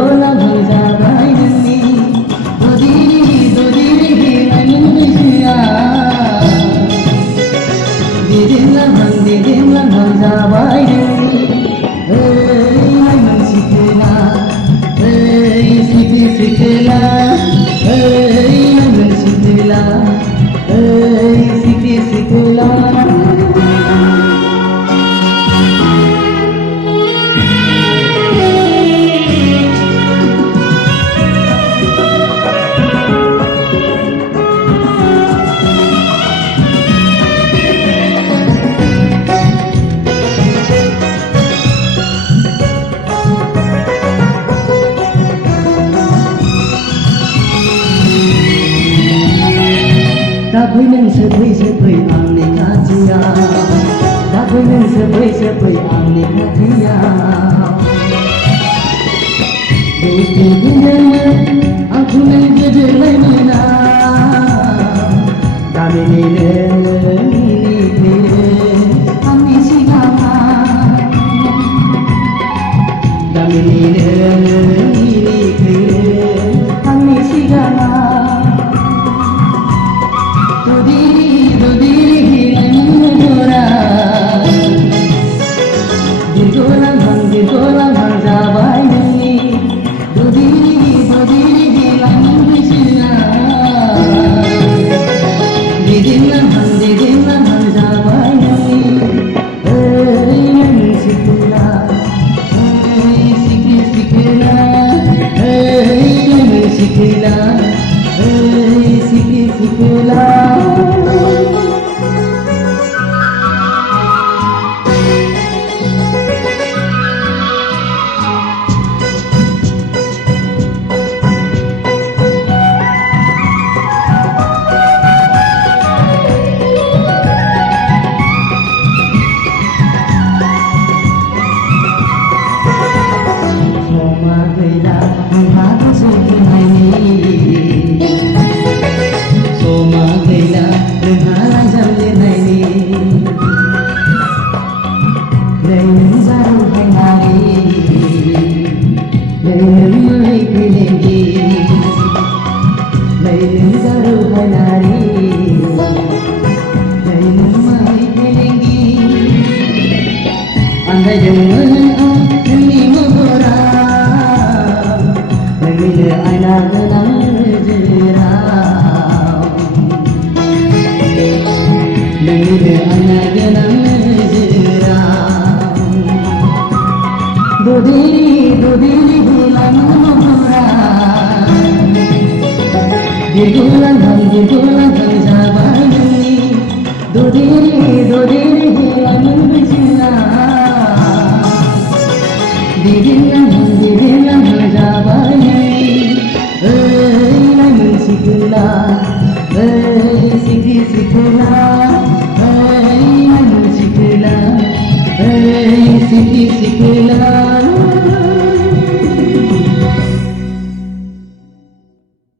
बिरगोला भंजाबाय नोंनि ददिरि लाइमोन बैसोआ दिदिमला भंजाबाय नोंनि लाइमोन सिखोला सिखोला लाइमोन सिखोला सिखोला दाफै नों सोफै आंनि खाथियाव दाफै नों सोफै आंनि खाथियाव दोस्ति बुंदोंमोन आंखौ नों गोदोलाय मोना गामिनिनो मिनिफैयो आंनि सिगाङाव गामिनिनो मिनिफैयो आंनि सिगाङाव ददिरि लाइमोन गोरा बिरगोला भंजाबाय नोंनि ददिरि लाइमोन बैसोआ दिदिमला भंजाबाय नोंनि लाइमोन सिखोला सिखोला लाइमोन सिखोला सिखोला समा गैला नोंहा लाइजाम लिरनायनि नै नों जारौहायनारि नै नों माहाय फैलेंगि नै नों जारौहायनारि नै नों माहाय फैलेंगि आन्दायदोंमोन आं नोंनि महरा नोंनिनो आयना गोनां नोजोराव नोंनिनो आयना गोनां नोजोराव ददिरि लाइमोन गोरा बिरगोला भंजाबाय नोंनि ददिरि लाइमोन बैसोआ दिदिमला